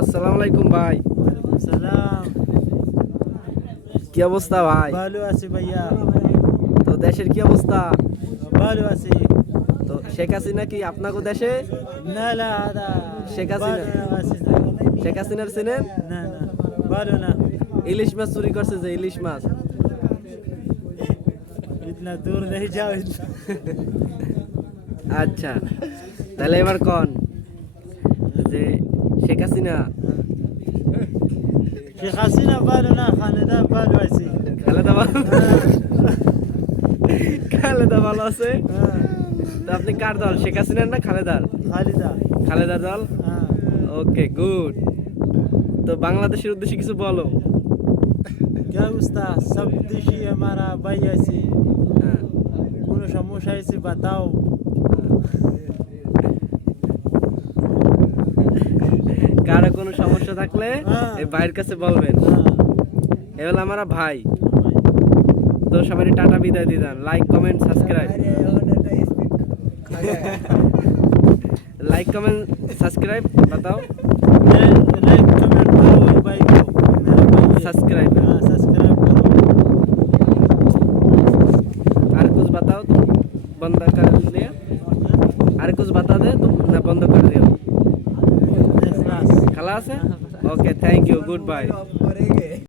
আসসালামু আলাইকুম ভাই। সালাম। কি অবস্থা ভাই? ভালো আছি ভাইয়া। তো দেশের কি অবস্থা? ভালো আছি। তো শেখ হাসিনা কি আপনাকে দেশে? না না আদা শেখ হাসিনা। ভালো না আছি না। শেখ হাসিনার চিনেন? না না ভালো না। ইলিশ মাছ চুরি করছে যে ইলিশ মাছ। ইতনা দূর नहीं जाओ। আচ্ছা, তাহলে এবার কন যে শেখ হাসিনা শেখ হাসিনা ভালো না, খালেদা ভালো আছি। খালেদা ভালো, খালেদা ভালো আছে। হ্যাঁ, তো আপনি কার দল, শেখ হাসিনার না খালেদার? খালিদা। খালেদার দল। হ্যাঁ। Okay good. তো বাংলাদেশের উদ্দেশ্যে কিছু বলো। क्या उस्ता सब देशी हमारा भाई ऐसी হ্যাঁ, কোনো সমস্যা আছে बताओ। কারো কোনো সমস্যা থাকলে হ্যাঁ। এই ভাইয়ের কাছে বলবেন। হ্যাঁ। এ হলো আমার ভাই। তো সবাই টাটা বিদায় দিয়ে দেন। Like comment subscribe, like comment subscribe बताओ। लाइक कमेंट करो भाई को, मेरा भाई है। सब्सक्राइब। हाँ सब्सक्राइब करो। और कुछ बताओ तुम, बंद कर दिया। और कुछ बता दे तुम ना, बंद कर दियो। खलास। खलास है। Okay thank you, good bye.